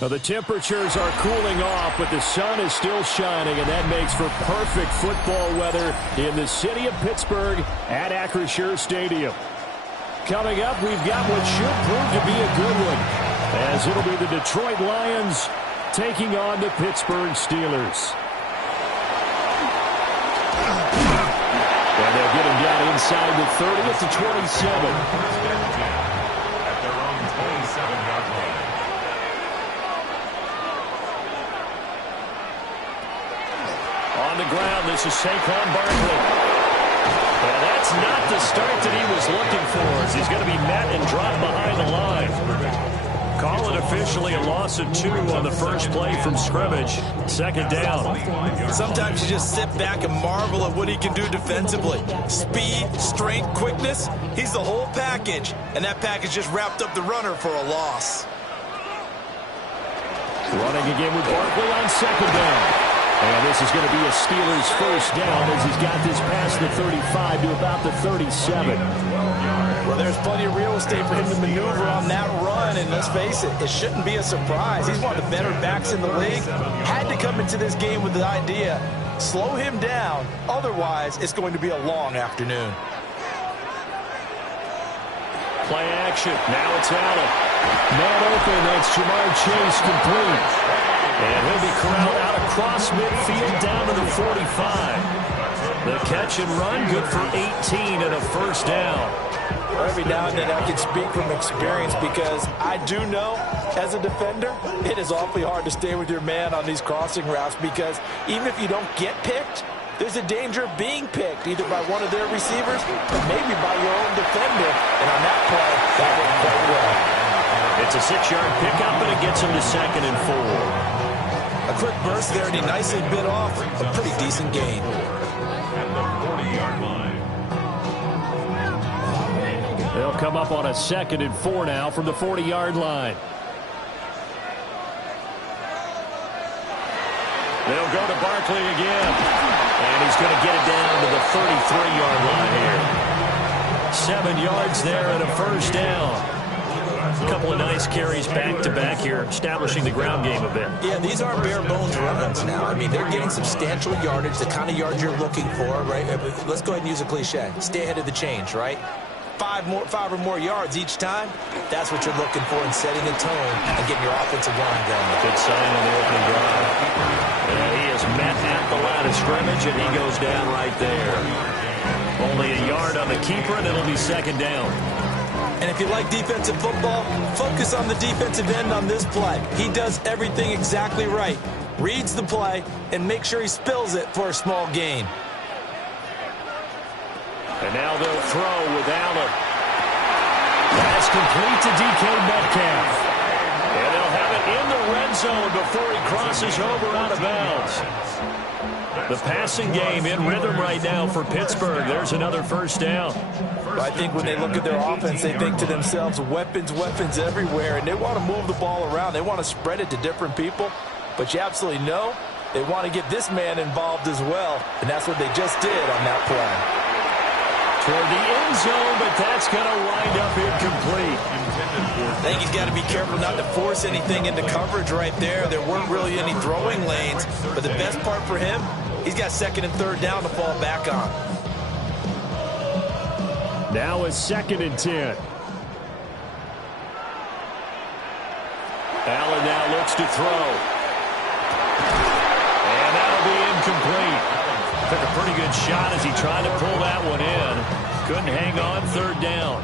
Well, the temperatures are cooling off, but the sun is still shining, and that makes for perfect football weather in the city of Pittsburgh at Acrisure Stadium. Coming up, we've got what should prove to be a good one, as it'll be the Detroit Lions taking on the Pittsburgh Steelers. And they'll get him down inside the 30 at the 27. At their own 27-yard line. On the ground, this is Saquon Barkley. Well, that's not the start that he was looking for, as he's going to be met and dropped behind the line. Call it officially a loss of 2 on the first play from scrimmage. Second down. Sometimes you just sit back and marvel at what he can do defensively. Speed, strength, quickness, he's the whole package. And that package just wrapped up the runner for a loss. Running again with Barkley on second down. And this is going to be a Steelers first down as he's got this past the 35 to about the 37. Well, there's plenty of real estate for him to maneuver on that run, and let's face it, it shouldn't be a surprise. He's one of the better backs in the league. Had to come into this game with the idea, slow him down, otherwise it's going to be a long afternoon. Play action, now it's Allen. Man open, that's Jamar Chase complete. And he'll be corralled out across midfield down to the 45. The catch and run, good for 18 and a first down. Every now and then I can speak from experience because I do know, as a defender, it is awfully hard to stay with your man on these crossing routes because even if you don't get picked, there's a danger of being picked, either by one of their receivers or maybe by your own defender. And on that play, that went quite well. It's a 6-yard pickup, and it gets him to 2nd and 4. A quick burst there, and he nicely bit off a pretty decent gain. At the 40-yard line. They'll come up on a 2nd and 4 now from the 40-yard line. They'll go to Barkley again. And he's going to get it down to the 33-yard line here. 7 yards there and a first down. A couple of nice carries back-to-back here, establishing the ground game a bit. Yeah, these aren't bare-bones runs now. I mean, they're getting substantial yardage, the kind of yards you're looking for, right? Let's go ahead and use a cliche. Stay ahead of the change, right? 5 or more yards each time, that's what you're looking for in setting a tone and getting your offensive line going. Good sign on the opening drive. And he is met at the line of scrimmage, and he goes down right there. Only a yard on the keeper, and it'll be 2nd down. And if you like defensive football, focus on the defensive end on this play. He does everything exactly right. Reads the play and make sure he spills it for a small gain. And now they'll throw with Allen. That's complete to DK Metcalf. And they'll have it in the red zone before he crosses over out of bounds. The passing game in rhythm right now for Pittsburgh. There's another first down. I think when they look at their offense, they think to themselves, weapons, weapons everywhere, and they want to move the ball around. They want to spread it to different people, but you absolutely know they want to get this man involved as well, and that's what they just did on that play. Toward the end zone, but that's going to wind up incomplete. I think he's got to be careful not to force anything into coverage right there. There weren't really any throwing lanes, but the best part for him, he's got second and third down to fall back on. Now it's 2nd and 10. Allen now looks to throw. And that'll be incomplete. Took a pretty good shot as he tried to pull that one in. Couldn't hang on, 3rd down.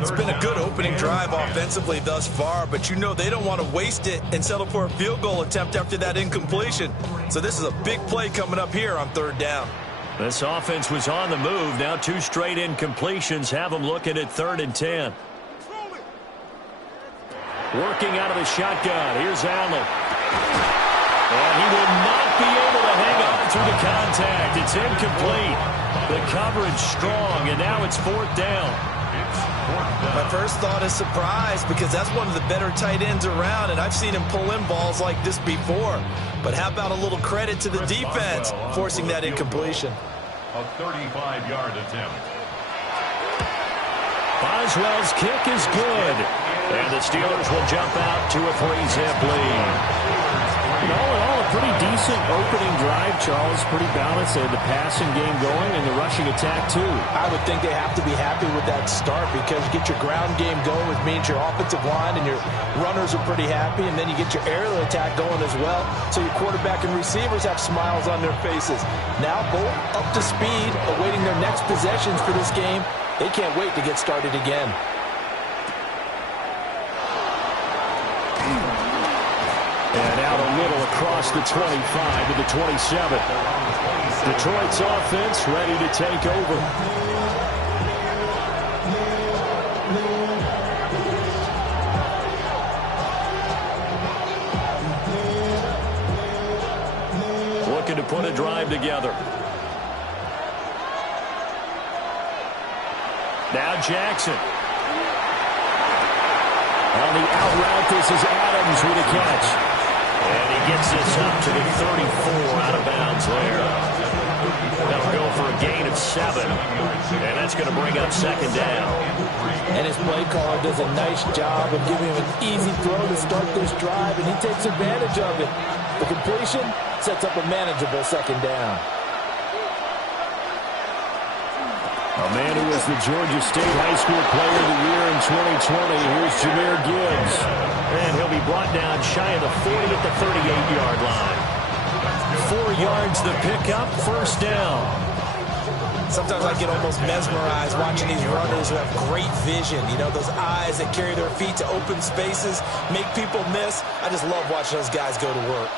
It's been a good opening drive offensively thus far, but you know they don't want to waste it and settle for a field goal attempt after that incompletion. So this is a big play coming up here on 3rd down. This offense was on the move. Now 2 straight incompletions have them looking at 3rd and 10. Working out of the shotgun. Here's Allen. And he will not be able to hang on through the contact. It's incomplete. The coverage strong, and now it's 4th down. My first thought is surprise because that's one of the better tight ends around, and I've seen him pull in balls like this before. But how about a little credit to the defense forcing that incompletion? A 35-yard attempt. Boswell's kick is good. And the Steelers will jump out to a 3-zip lead. All in all, a pretty decent opening drive, Charles. Pretty balanced. They had the passing game going and the rushing attack, too. I would think they have to be happy with that start because you get your ground game going, which means your offensive line and your runners are pretty happy, and then you get your aerial attack going as well. So your quarterback and receivers have smiles on their faces. Now both up to speed, awaiting their next possessions for this game. They can't wait to get started again. And out a little across the 25 to the 27. Detroit's offense ready to take over. Looking to put a drive together. Now Jackson. On the out route, this is Adams with a catch. And he gets this up to the 34 out of bounds there. That'll go for a gain of 7. And that's going to bring up 2nd down. And his play caller does a nice job of giving him an easy throw to start this drive, and he takes advantage of it. The completion sets up a manageable 2nd down. A man who was the Georgia State High School Player of the Year in 2020. Here's Jahmyr Gibbs. And he'll be brought down shy of the 40 at the 38-yard line. 4 yards the pickup, 1st down. Sometimes I get almost mesmerized watching these runners who have great vision. You know, those eyes that carry their feet to open spaces, make people miss. I just love watching those guys go to work.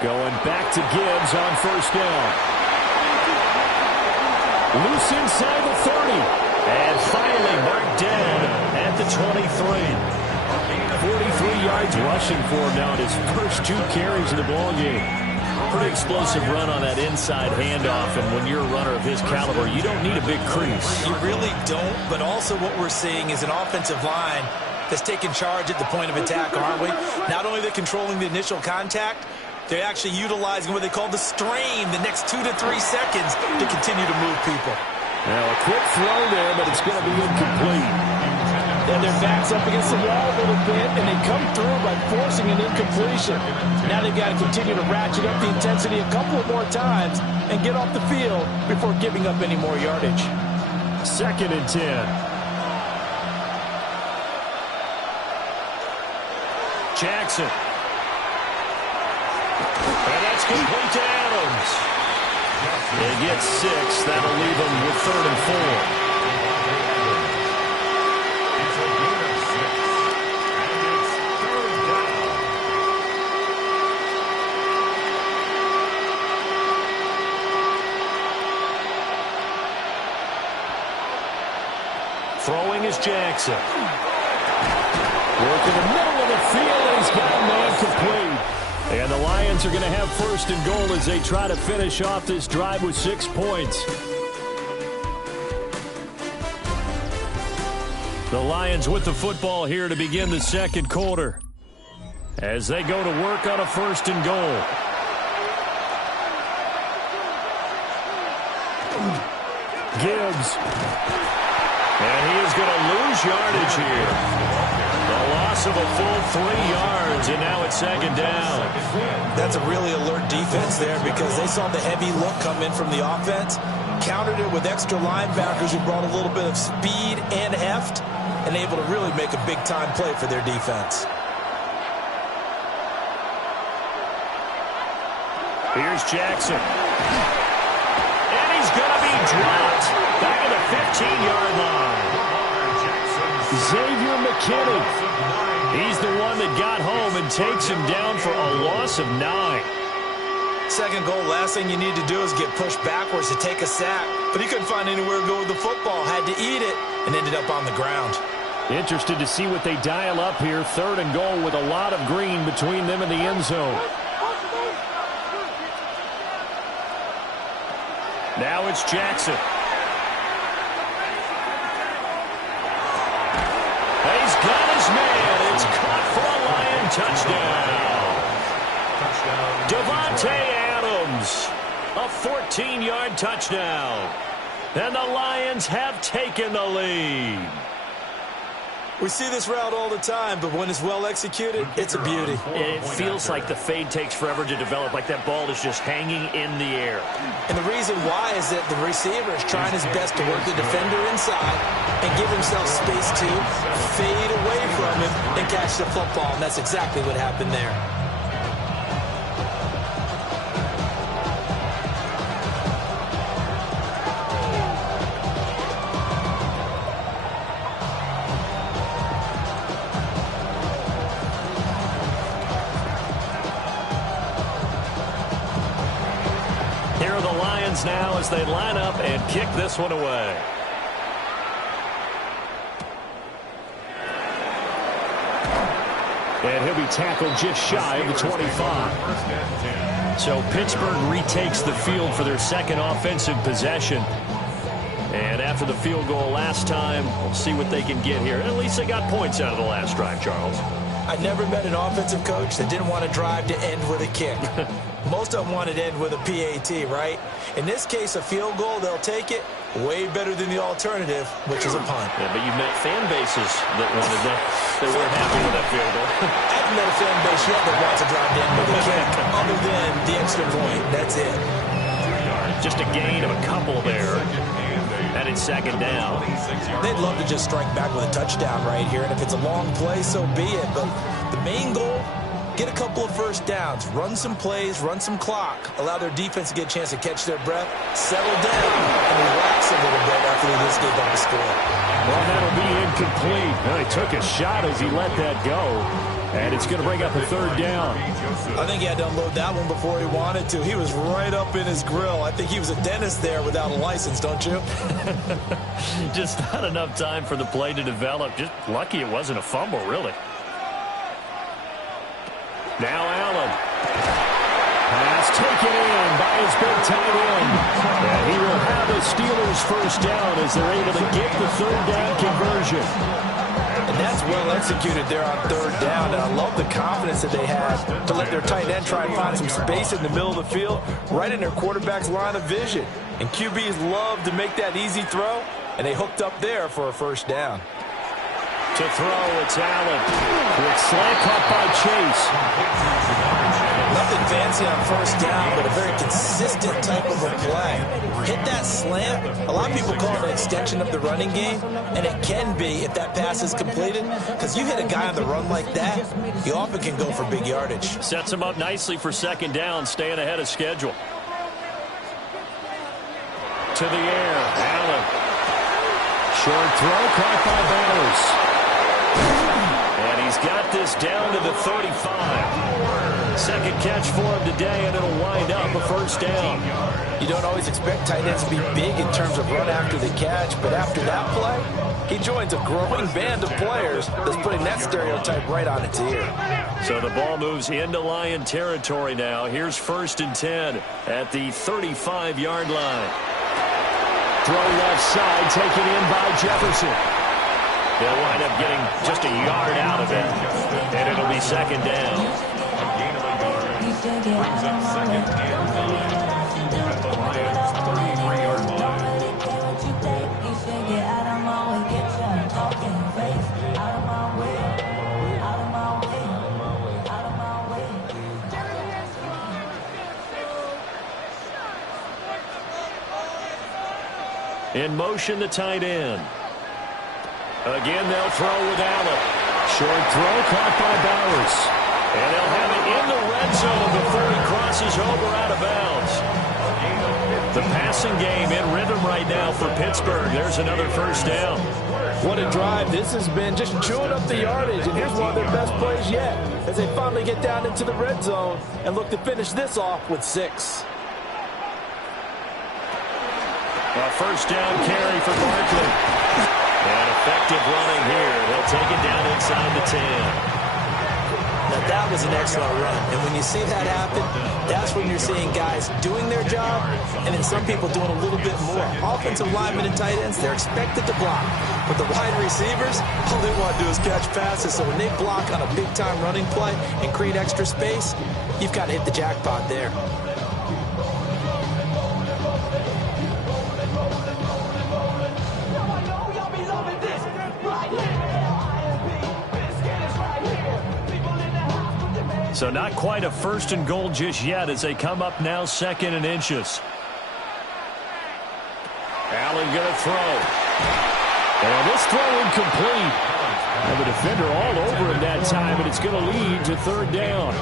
Going back to Gibbs on 1st down. Loose inside the 30. And finally marked down at the 23. 43 yards rushing for him now at his first 2 carries of the ballgame. Pretty explosive run on that inside handoff, and when you're a runner of his caliber, you don't need a big crease. You really don't, but also what we're seeing is an offensive line that's taking charge at the point of attack, aren't we? Not only are they controlling the initial contact, they're actually utilizing what they call the strain the next 2 to 3 seconds to continue to move people. Now a quick throw there, but it's going to be incomplete. And their back's up against the wall a little bit, and they come through by forcing an incompletion. Now they've got to continue to ratchet up the intensity a couple of more times and get off the field before giving up any more yardage. 2nd and 10. Jackson. And that's complete to Adams. They get 6. That'll leave them with 3rd and 4. Throwing is Jackson. Work in the middle of the field, and he's got a man complete. And the Lions are going to have first and goal as they try to finish off this drive with 6 points. The Lions with the football here to begin the second quarter as they go to work on a first and goal. Gibbs. And he is going to lose yardage here. The loss of a full 3 yards, and now it's second down. That's a really alert defense there because they saw the heavy look come in from the offense, countered it with extra linebackers who brought a little bit of speed and heft, and able to really make a big-time play for their defense. Here's Jackson. And he's going to be dropped back at the 15-yard line. Xavier McKinney. He's the one that got home and takes him down for a loss of 9. Second goal, last thing you need to do is get pushed backwards to take a sack. But he couldn't find anywhere to go with the football, had to eat it, and ended up on the ground. Interested to see what they dial up here. Third and goal with a lot of green between them and the end zone. Now it's Jackson. He's got his man. It's caught for a Lion touchdown. Devontae Adams, a 14-yard touchdown. And the Lions have taken the lead. We see this route all the time, but when it's well executed, it's a beauty. It feels like the fade takes forever to develop, like that ball is just hanging in the air. And the reason why is that the receiver is trying his best to work the defender inside and give himself space to fade away from him and catch the football, and that's exactly what happened there. Now as they line up and kick this one away. And he'll be tackled just shy of the 25. So Pittsburgh retakes the field for their second offensive possession. And after the field goal last time, we'll see what they can get here. At least they got points out of the last drive, Charles. I never met an offensive coach that didn't want to drive to end with a kick. Most of them wanted to end with a PAT, right? In this case, a field goal, they'll take it. Way better than the alternative, which is a punt. Yeah, but you've met fan bases that wanted that. They weren't happy with that field goal. I haven't met a fan base yet that wants to drive to end with a kick, other than the extra point. That's it. Just a gain of a couple there. And it's second down. They'd love to just strike back with a touchdown right here, and if it's a long play, so be it. But the main goal, get a couple of first downs, run some plays, run some clock, allow their defense to get a chance to catch their breath, settle down, and relax a little bit after they just gave up a score. Well, that'll be incomplete. Well, he took a shot as he let that go, and it's going to bring up a third down. I think he had to unload that one before he wanted to. He was right up in his grill. I think he was a dentist there without a license, don't you? Just not enough time for the play to develop. Just lucky it wasn't a fumble, really. Now Allen. Pass taken in by his big tight end. And he will have the Steelers first down as they're able to get the third down conversion. And that's well executed there on third down. And I love the confidence that they had to let their tight end try and find some space in the middle of the field, right in their quarterback's line of vision. And QBs love to make that easy throw, and they hooked up there for a first down. To throw, it's Allen. Quick slant caught by Chase. Nothing fancy on first down, but a very consistent type of a play. Hit that slant. A lot of people call it an extension of the running game, and it can be if that pass is completed, because you hit a guy on the run like that, you often can go for big yardage. Sets him up nicely for second down, staying ahead of schedule. To the air, Allen. Short throw caught by Bowers. And he's got this down to the 35. Second catch for him today, and it'll wind up a first down. You don't always expect tight ends to be big in terms of run after the catch, but after that play, he joins a growing band of players that's putting that stereotype right on its ear. So the ball moves into Lion territory now. Here's 1st and 10 at the 35-yard line. Throw left side, taken in by Jefferson. They'll wind up getting just a yard out of it, and it'll be second down. Brings up 2nd and 9 at the Lions' 33-yard line. In motion, the tight end. Again, they'll throw with Allen. Short throw caught by Bowers. And they'll have it in the red zone before he crosses over out of bounds. The passing game in rhythm right now for Pittsburgh. There's another first down. What a drive this has been, just chewing up the yardage, and here's one of their best plays yet as they finally get down into the red zone and look to finish this off with 6. A first down carry for Barkley. And effective running here. They'll take it down inside the 10. Now that was an excellent run, and when you see that happen, that's when you're seeing guys doing their job and then some people doing a little bit more. Offensive linemen and tight ends, they're expected to block. But the wide receivers, all they want to do is catch passes. So when they block on a big-time running play and create extra space, you've got to hit the jackpot there. So not quite a 1st and goal just yet as they come up now 2nd and inches. Allen going to throw. And this throw incomplete. And the defender all over him that time, and it's going to lead to 3rd down.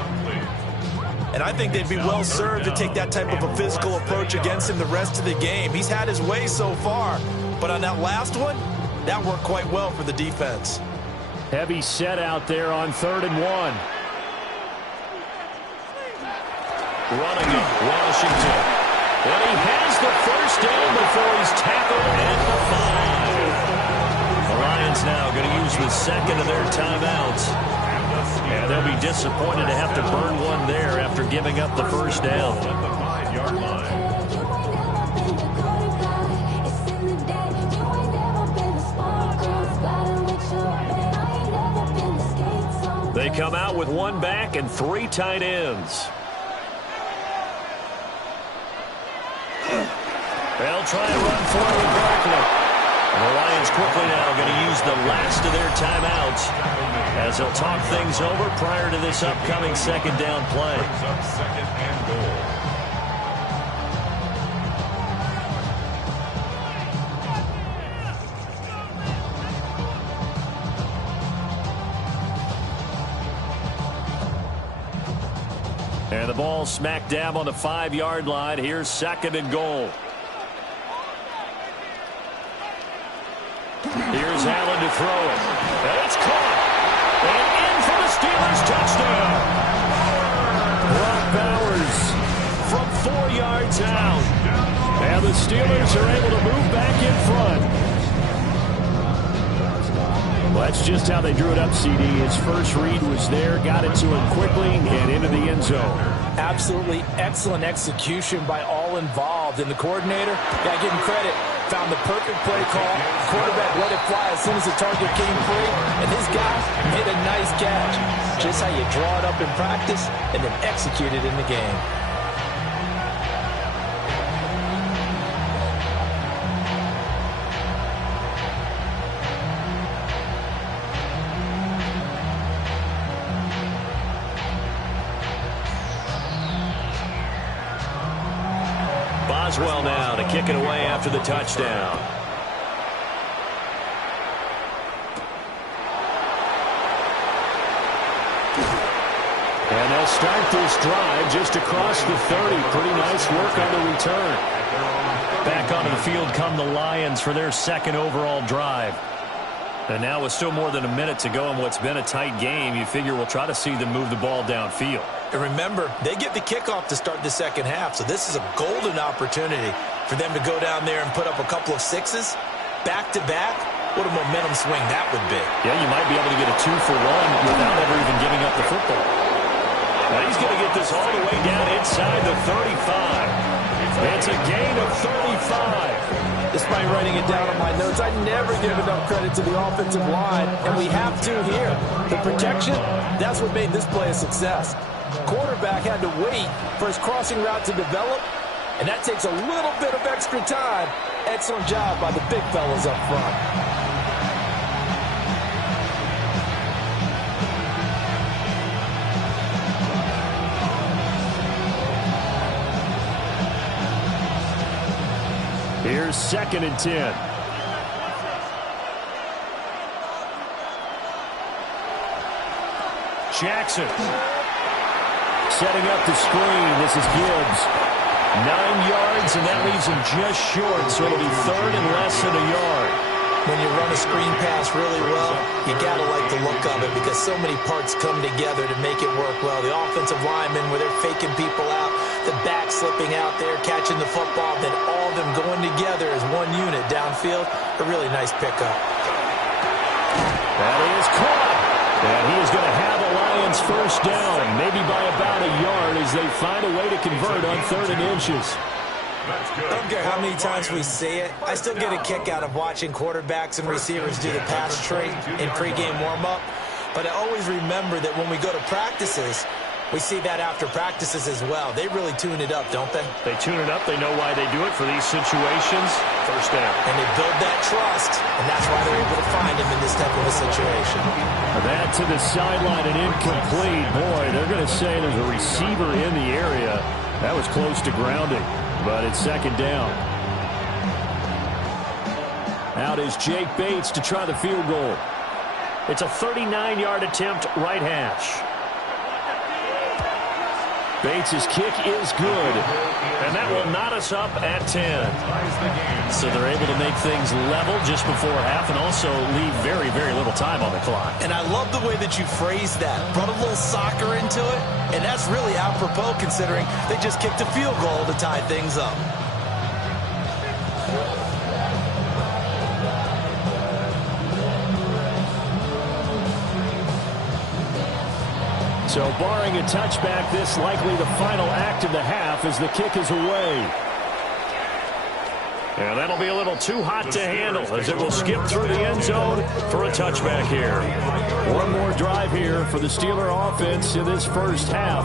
And I think they'd be well served to take that type of a physical approach against him the rest of the game. He's had his way so far, but on that last one, that worked quite well for the defense. Heavy set out there on 3rd and 1. Running it, Washington. And he has the first down before he's tackled at the 5. The Lions now going to use the 2nd of their timeouts. And they'll be disappointed to have to burn one there after giving up the first down. At the 5-yard line. They come out with 1 back and 3 tight ends. They'll try and run forward with Barkley. The Lions quickly now going to use the last of their timeouts as they'll talk things over prior to this upcoming 2nd down play. Brings up 2nd and goal. And the ball smack dab on the 5-yard line. Here's 2nd and goal. Here's Allen to throw it. And it's caught. And in for the Steelers touchdown. Brock Bowers From 4 yards out. and the Steelers are able to move back in front. Well, that's just how they drew it up, CD. His first read was there, got it to him quickly, and into the end zone. Absolutely excellent execution by all involved. And the coordinator, got to give him credit, found the perfect play call. Quarterback let it fly as soon as the target came free. And his guy made a nice catch. Just how you draw it up in practice and then execute it in the game. Boswell now to kick it away after the touchdown. And they'll start this drive just across the 30. Pretty nice work on the return. Back onto the field come the Lions for their second overall drive. And now with still more than a minute to go in what's been a tight game, you figure we'll try to see them move the ball downfield. And remember, they get the kickoff to start the second half, so this is a golden opportunity for them to go down there and put up a couple of sixes back-to-back. What a momentum swing that would be. Yeah, you might be able to get a 2-for-1 without ever even giving up the football. Now he's going to get this all the way down inside the 35. It's a gain of 35. Despite writing it down on my notes, I never give enough credit to the offensive line, and we have to here. The protection, that's what made this play a success. Quarterback had to wait for his crossing route to develop, and that takes a little bit of extra time. Excellent job by the big fellas up front. Here's 2nd and 10. Jackson. Setting up the screen. This is Gibbs. 9 yards, and that leaves him just short, so it'll be 3rd and less than a yard. When you run a screen pass really well, you got to like the look of it because so many parts come together to make it work well. The offensive linemen, where they're faking people out, the back slipping out there, catching the football, then all of them going together as one unit downfield. A really nice pickup. That is caught. And he is going to have a Lions first down, maybe by about a yard as they find a way to convert on 3rd and inches. I don't care how many times we say it, I still get a kick out of watching quarterbacks and receivers do the pass trait in pregame warm-up. But I always remember that when we go to practices, we see that after practices as well. They really tune it up, don't they? They tune it up. They know why they do it for these situations. First down. And they build that trust, and that's why they're able to find him in this type of a situation. That to the sideline and incomplete. Boy, they're going to say there's a receiver in the area. That was close to grounding, but it's 2nd down. Out is Jake Bates to try the field goal. It's a 39-yard attempt, right hash. Bates' kick is good, and that will knot us up at 10. So they're able to make things level just before half and also leave very, very little time on the clock. And I love the way that you phrased that. Brought a little soccer into it, and that's really apropos considering they just kicked a field goal to tie things up. So barring a touchback, this likely the final act of the half as the kick is away. And that'll be a little too hot to handle as it will skip through the end zone for a touchback here. One more drive here for the Steeler offense in this first half.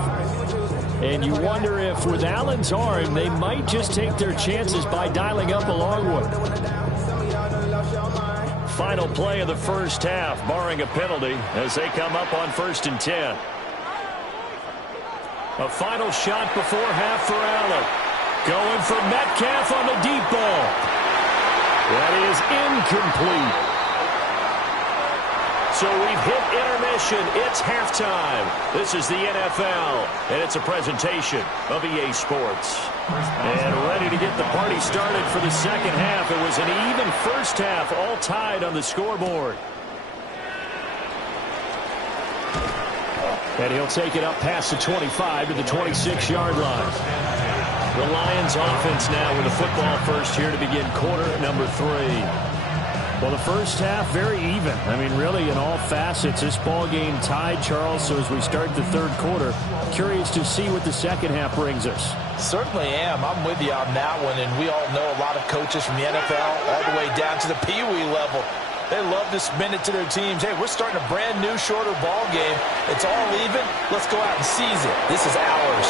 And you wonder if with Allen's arm, they might just take their chances by dialing up a long one. Final play of the first half, barring a penalty, as they come up on 1st and 10. A final shot before half for Allen. Going for Metcalf on the deep ball. That is incomplete. So we've hit intermission. It's halftime. This is the NFL, and it's a presentation of EA Sports. And ready to get the party started for the second half. It was an even first half, all tied on the scoreboard. And he'll take it up past the 25 to the 26-yard line. The Lions offense now with the football first here to begin quarter number 3. Well, the first half very even. I mean, really in all facets, this ball game tied, Charles. So as we start the third quarter, curious to see what the second half brings us. Certainly am. I'm with you on that one. And we all know a lot of coaches from the NFL all the way down to the Pee Wee level. They love to spin it to their teams. Hey, we're starting a brand new, shorter ball game. It's all even. Let's go out and seize it. This is ours.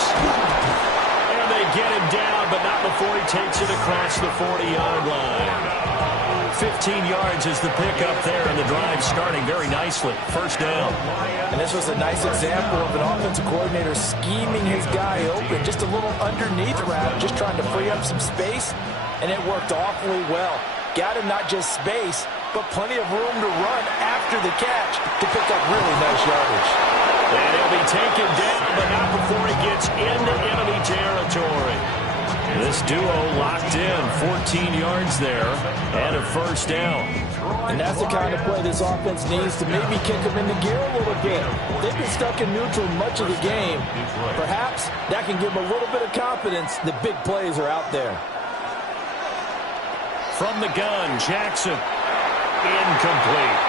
And they get him down, but not before he takes it across the 40-yard line. 15 yards is the pickup there, and the drive starting very nicely. First down. And this was a nice example of an offensive coordinator scheming his guy open. Just a little underneath route, just trying to free up some space, and it worked awfully well. Got him not just space, but plenty of room to run after the catch to pick up really nice yardage. And he'll be taken down, but not before he gets into enemy territory. This duo locked in, 14 yards there, and a first down. And that's the kind of play this offense needs to maybe kick them into gear a little bit. They've been stuck in neutral much of the game. Perhaps that can give them a little bit of confidence that big plays are out there. From the gun, Jackson. Incomplete.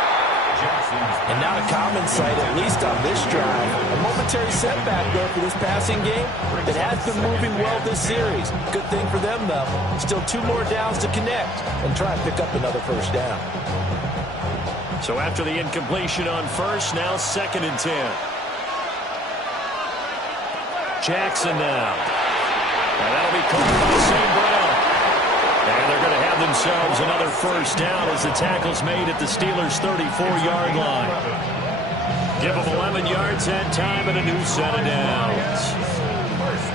And not a common sight, at least on this drive. A momentary setback, though, for this passing game that has been moving well this series. Good thing for them, though. Still 2 more downs to connect and try and pick up another first down. So after the incompletion on first, now 2nd and 10. Jackson now. And that'll be caught by St. Brown. And they're going to have themselves another first down as the tackle's made at the Steelers' 34-yard line. Give them 11 yards that time and a new set of downs.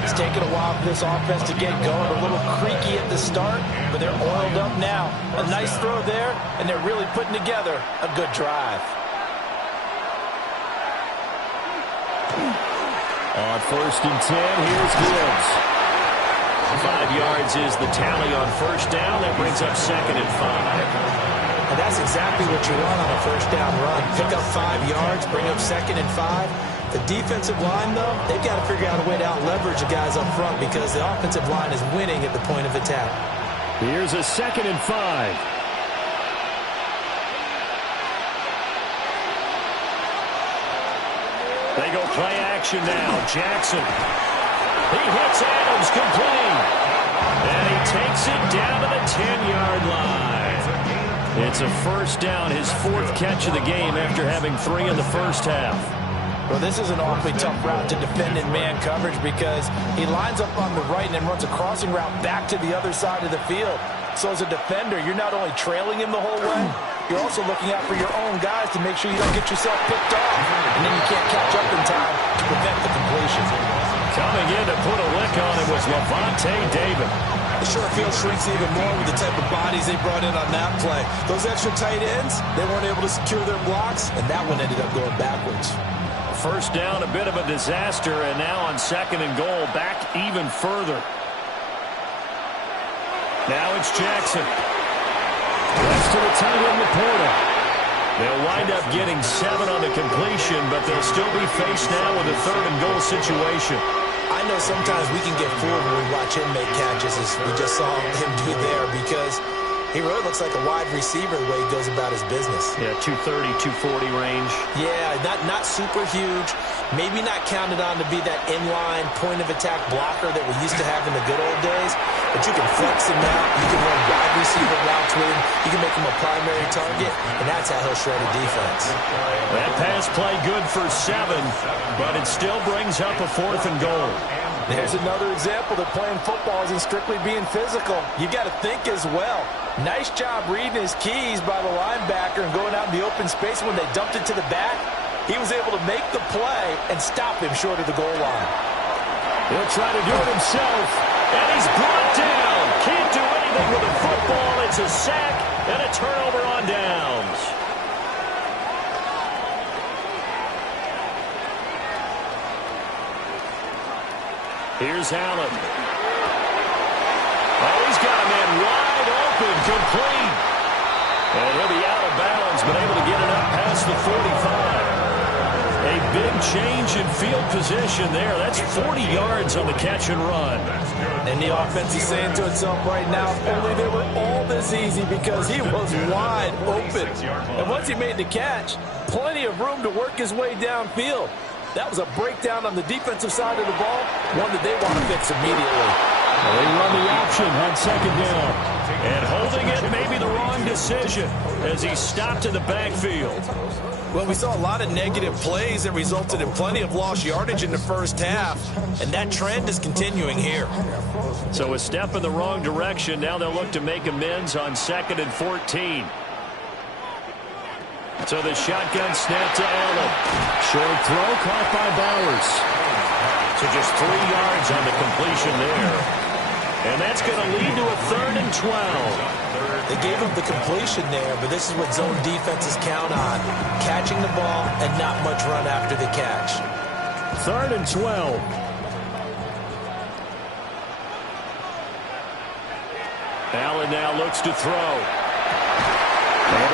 It's taken a while for this offense to get going. A little creaky at the start, but they're oiled up now. A nice throw there, and they're really putting together a good drive. On 1st and 10, here's Gibbs. 5 yards is the tally on first down. That brings up 2nd and 5. And that's exactly what you want on a first down run. Pick up 5 yards, bring up 2nd and 5. The defensive line, though, they've got to figure out a way to out-leverage the guys up front because the offensive line is winning at the point of attack. Here's a 2nd and 5. They go play action now. Jackson. He hits Adams complete. And he takes it down to the 10-yard line. It's a first down, his 4th catch of the game after having 3 in the first half. Well, this is an awfully tough route to defend in man coverage because he lines up on the right and then runs a crossing route back to the other side of the field. So as a defender, you're not only trailing him the whole way, you're also looking out for your own guys to make sure you don't get yourself picked off. And then you can't catch up in time to prevent the completion. Coming in to put a lick on it was Lavonte David. The short field shrinks even more with the type of bodies they brought in on that play. Those extra tight ends, they weren't able to secure their blocks, and that one ended up going backwards. First down, a bit of a disaster, and now on 2nd and goal, back even further. Now it's Jackson. Left to the tight end, Laporta. They'll wind up getting 7 on the completion, but they'll still be faced now with a 3rd and goal situation. I know sometimes we can get fooled when we watch him make catches, as we just saw him do there, because he really looks like a wide receiver the way he goes about his business. Yeah, 230, 240 range. Yeah, not super huge. Maybe not counted on to be that inline point-of-attack blocker that we used to have in the good old days. But you can flex him out. You can run wide receiver routes with him. You can make him a primary target, and that's how he'll shred a defense. That pass play good for 7, but it still brings up a 4th and goal. There's another example that playing football isn't strictly being physical. You got to think as well. Nice job reading his keys by the linebacker and going out in the open space. When they dumped it to the back, he was able to make the play and stop him short of the goal line. He'll try to do it himself. And he's brought down. Can't do anything with the football. It's a sack and a turnover on downs. Here's Allen. Oh, he's got a man wide open, complete. And he'll be out of bounds, but able to get it up past the 45. A big change in field position there. That's 40 yards on the catch and run. And the offense is saying to itself right now, if only they were all this easy, because he was wide open. And once he made the catch, plenty of room to work his way downfield. That was a breakdown on the defensive side of the ball, one that they want to fix immediately. Well, they run the option on 2nd down. And holding it may be the wrong decision as he stopped in the backfield. Well, we saw a lot of negative plays that resulted in plenty of lost yardage in the first half, and that trend is continuing here. So a step in the wrong direction. Now they'll look to make amends on 2nd and 14. So the shotgun snap to Allen. Short throw caught by Bowers. So just 3 yards on the completion there. And that's going to lead to a 3rd and 12. They gave up the completion there, but this is what zone defenses count on. Catching the ball and not much run after the catch. 3rd and 12. Allen now looks to throw. Able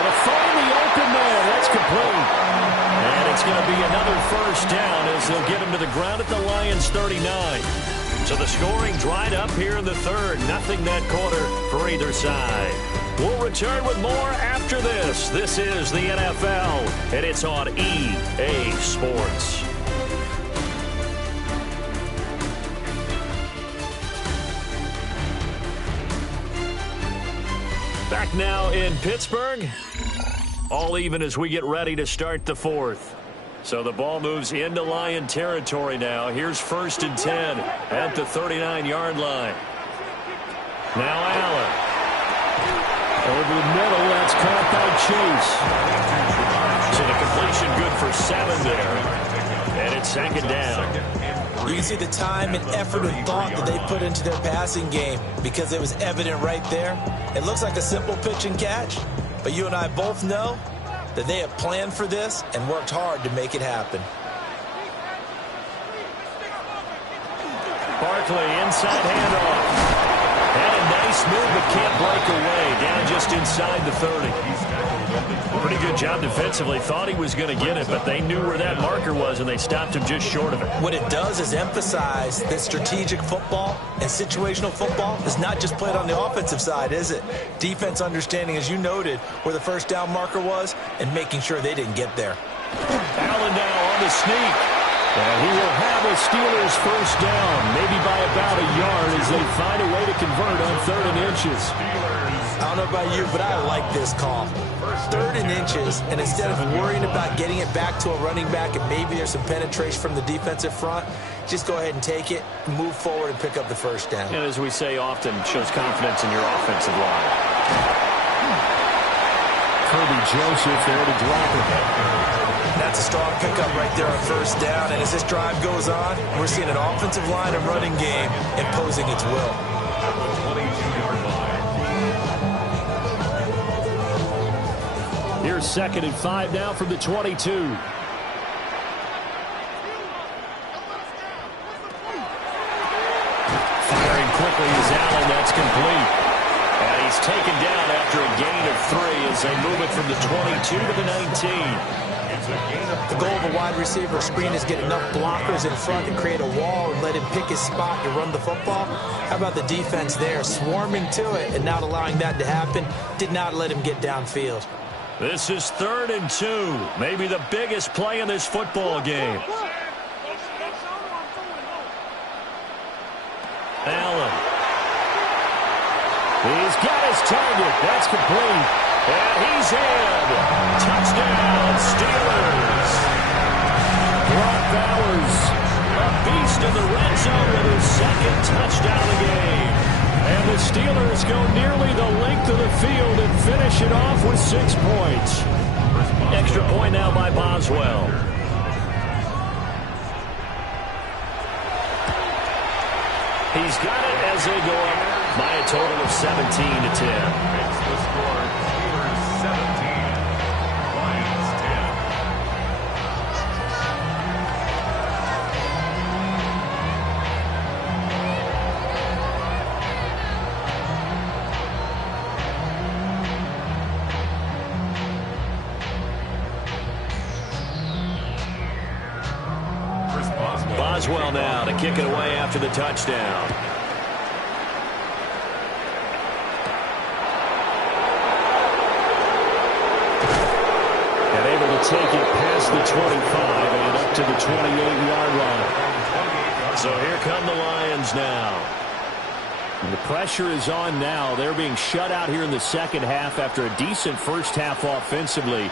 to find the open man. That's complete. And it's going to be another first down as they'll get him to the ground at the Lions' 39. So the scoring dried up here in the third. Nothing that quarter for either side. We'll return with more after this. This is the NFL, and it's on EA Sports. Back now in Pittsburgh. All even as we get ready to start the fourth. So the ball moves into Lion territory now. Here's 1st and 10 at the 39-yard line. Now Allen. Over the middle, that's caught by Chase. So the completion good for 7 there. And it's 2nd down. You can see the time and effort and thought that they put into their passing game because it was evident right there. It looks like a simple pitch and catch, but you and I both know that they have planned for this and worked hard to make it happen. Barkley, inside handoff. Had a nice move, but can't break away. Down just inside the 30. Pretty good job defensively. Thought he was going to get it, but they knew where that marker was, and they stopped him just short of it. What it does is emphasize that strategic football and situational football is not just played on the offensive side, is it? Defense understanding, as you noted, where the first down marker was and making sure they didn't get there. Allen now on the sneak. And he will have a Steelers first down, maybe by about a yard as they find a way to convert on 3rd and inches. I don't know about you, but I like this call. 3rd and inches, and instead of worrying about getting it back to a running back and maybe there's some penetration from the defensive front, just go ahead and take it, move forward, and pick up the first down. And as we say often, shows confidence in your offensive line. Kirby Joseph there to drop it. That's a strong pickup right there on first down, and as this drive goes on, we're seeing an offensive line and running game imposing its will. Here's 2nd and 5 now from the 22. Firing quickly is Allen. That's complete. And he's taken down after a gain of 3 as they move it from the 22 to the 19. The goal of a wide receiver screen is get enough blockers in front to create a wall and let him pick his spot to run the football. How about the defense there, swarming to it and not allowing that to happen? Did not let him get downfield. This is 3rd and 2, maybe the biggest play in this football game. Allen. He's got his target. That's complete. And he's in. Touchdown, Steelers. Brock Bowers, a beast in the red zone with his 2nd touchdown of the game. And the Steelers go nearly the length of the field and finish it off with 6 points. Extra point now by Boswell. He's got it as they go up by a total of 17 to 10. Makes the score Steelers 17, Lions 10. Boswell now to kick it away after the touchdown. And able to take it past the 25 and up to the 28-yard line. So here come the Lions now. And the pressure is on now. They're being shut out here in the second half after a decent first half offensively.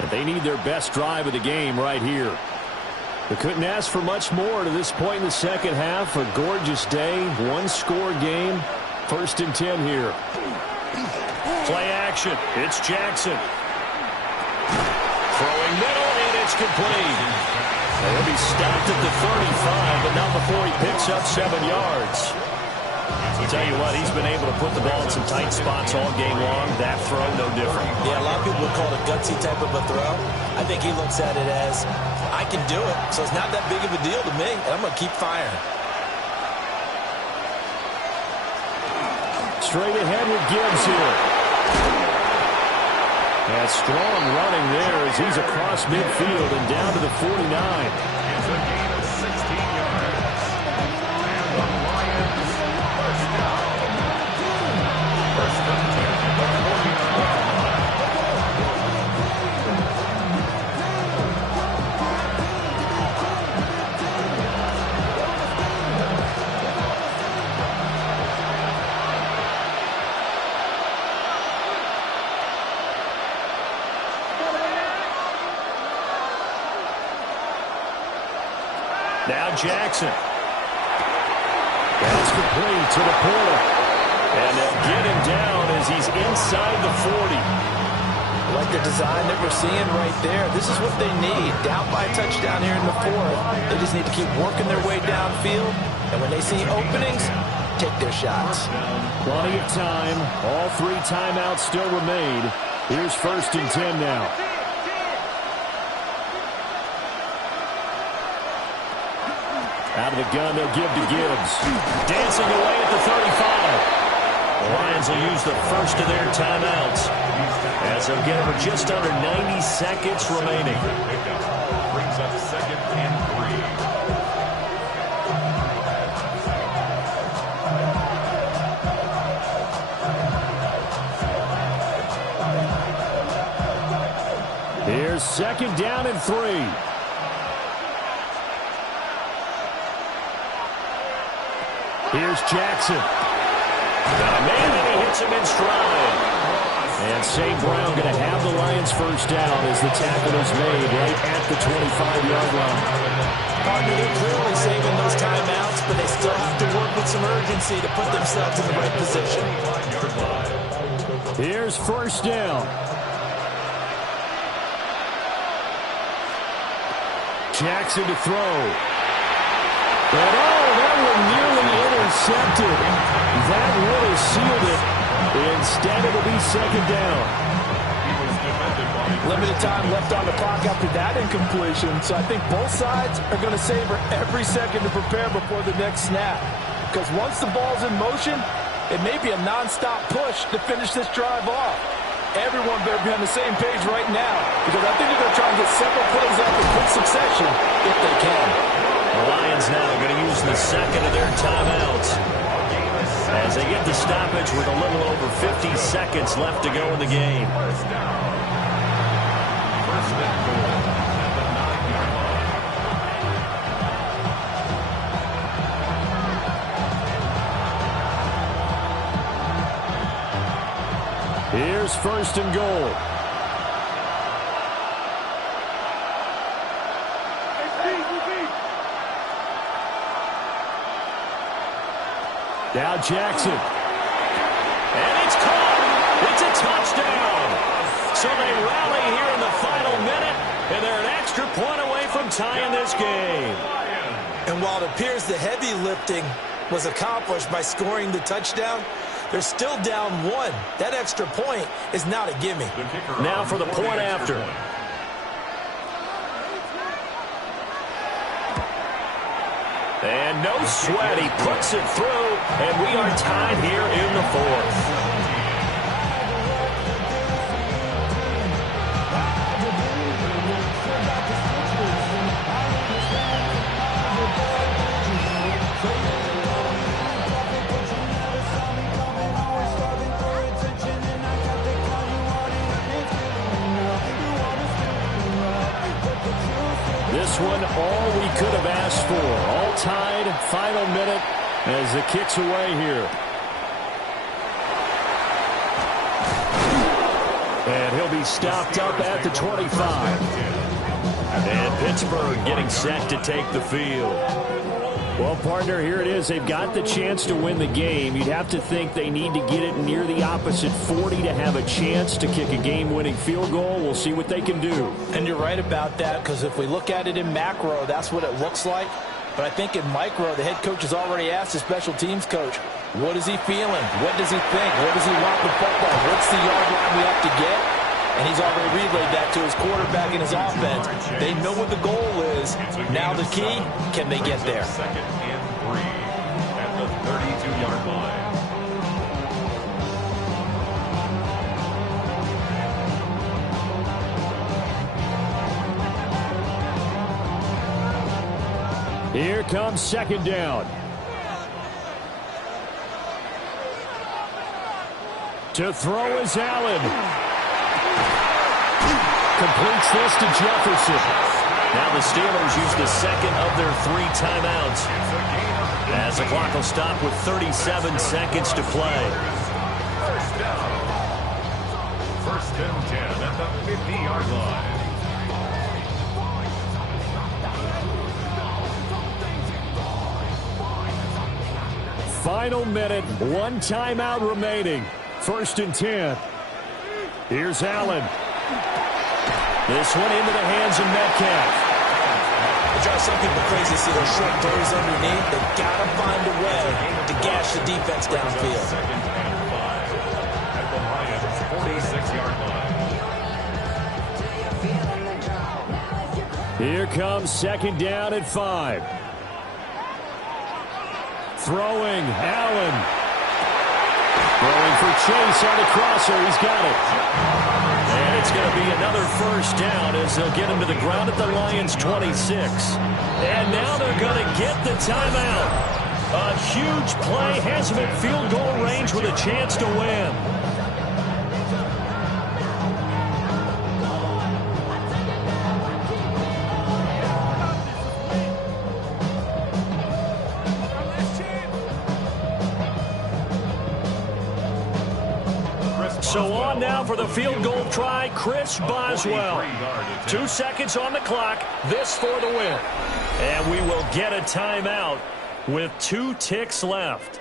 And they need their best drive of the game right here. They couldn't ask for much more to this point in the second half. A gorgeous day, one-score game. 1st and 10 here. Play action. It's Jackson. Throwing middle, and it's complete. He'll be stopped at the 35, but not before he picks up 7 yards. I'll tell you what, he's been able to put the ball in some tight spots all game long. That throw, no different. Yeah, a lot of people would call it a gutsy type of a throw. I think he looks at it as, I can do it, so it's not that big of a deal to me, and I'm going to keep firing. straight ahead with Gibbs here. And strong running there as he's across midfield and down to the 49. It's a gain of 16 yards. And the Lions first down. First and 10 at the 49-yard line. Now Jackson. That's complete to the Porter. And they'll get him down as he's inside the 40. Like the design that we're seeing right there. This is what they need. Down by a touchdown here in the fourth. They just need to keep working their way downfield. And when they see openings, take their shots. Plenty of time. All 3 timeouts still remain. Here's 1st and 10 now. Out of the gun, they'll give to Gibbs. Dancing away at the 35. The Lions will use the first of their timeouts as they'll get over just under 90 seconds remaining. Brings up 2nd and 3. Here's 2nd down and 3. Here's Jackson. Man, and he hits him in stride. And St. Brown going to have the Lions first down as the tackle is made right at the 25-yard line. Partner, they're clearly saving those timeouts, but they still have to work with some urgency to put themselves in the right position. Here's 1st down. Jackson to throw. But that one nearly intercepted. That would have sealed it. Instead, it'll be 2nd down. Limited time left on the clock after that incompletion, so I think both sides are going to savor every second to prepare before the next snap. Because once the ball's in motion, it may be a non-stop push to finish this drive off. Everyone better be on the same page right now, because I think they're going to try and get several plays off in quick succession if they can. The Lions now going to use the 2nd of their timeouts as they get the stoppage with a little over 50 seconds left to go in the game. First down. 1st and goal at the 9-yard line. Here's 1st and goal. Now Jackson. And it's caught. It's a touchdown. So they rally here in the final minute, and they're an extra point away from tying this game. And while it appears the heavy lifting was accomplished by scoring the touchdown, they're still down 1. That extra point is not a gimme. Now for the point after. And no sweat, he puts it through, and we are tied here in the 4th. This one, all we could have asked for. All tied, final minute as the kick's away here. And he'll be stopped up at the 25. And Pittsburgh getting set to take the field. Well, partner, here it is. They've got the chance to win the game. You'd have to think they need to get it near the opposite 40 to have a chance to kick a game-winning field goal. We'll see what they can do. And you're right about that, because if we look at it in macro, that's what it looks like. But I think in micro, the head coach has already asked the special teams coach, what is he feeling? What does he think? What does he want the football? What's the yard line we have to get? And he's already relayed that to his quarterback and his offense. They know what the goal is. Now the key, can they get there? 2nd and 3 at the 32-yard line. Here comes second down. To throw is Allen. Completes this to Jefferson. Now the Steelers use the second of their 3 timeouts, as the clock will stop with 37 seconds to play. First down. First and 10 at the 50-yard line. Final minute, 1 timeout remaining. First and 10. Here's Allen. This one into the hands of Metcalf. It drives some people crazy to see those short throws underneath. They've got to find a way to gash the defense downfield. Second and 5 at the Lions' 46-yard line. Here comes second down at 5. Throwing, Allen. Throwing for Chase on the crosser. He's got it. And it's going to be another first down as they'll get him to the ground at the Lions' 26. And now they're going to get the timeout. A huge play has him at field goal range with a chance to win. So on now for the field goal try, Chris Boswell. 2 seconds on the clock, this for the win. And we will get a timeout with 2 ticks left.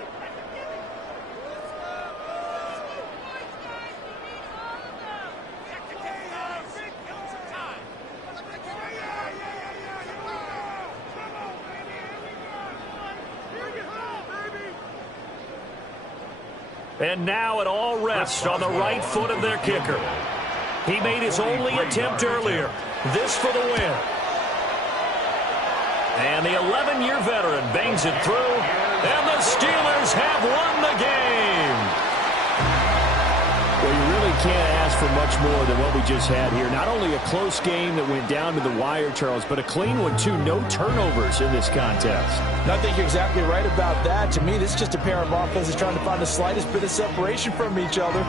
And now it all rests on the right foot of their kicker. He made his only attempt earlier. This for the win. And the 11-year veteran bangs it through. And the Steelers have won the game. Well, you really can't ask for much more than what we just had here. Not only a close game that went down to the wire, Charles, but a clean one, too. No turnovers in this contest. I think you're exactly right about that. To me, this is just a pair of offenses trying to find the slightest bit of separation from each other.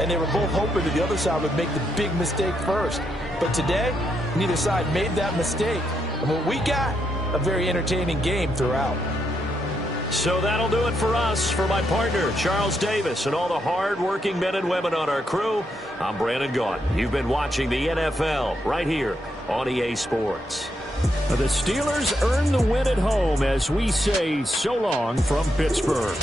And they were both hoping that the other side would make the big mistake first. But today, neither side made that mistake. And what we got, a very entertaining game throughout. So that'll do it for us. For my partner, Charles Davis, and all the hard-working men and women on our crew, I'm Brandon Gaudin. You've been watching the NFL right here on EA Sports. The Steelers earn the win at home as we say so long from Pittsburgh.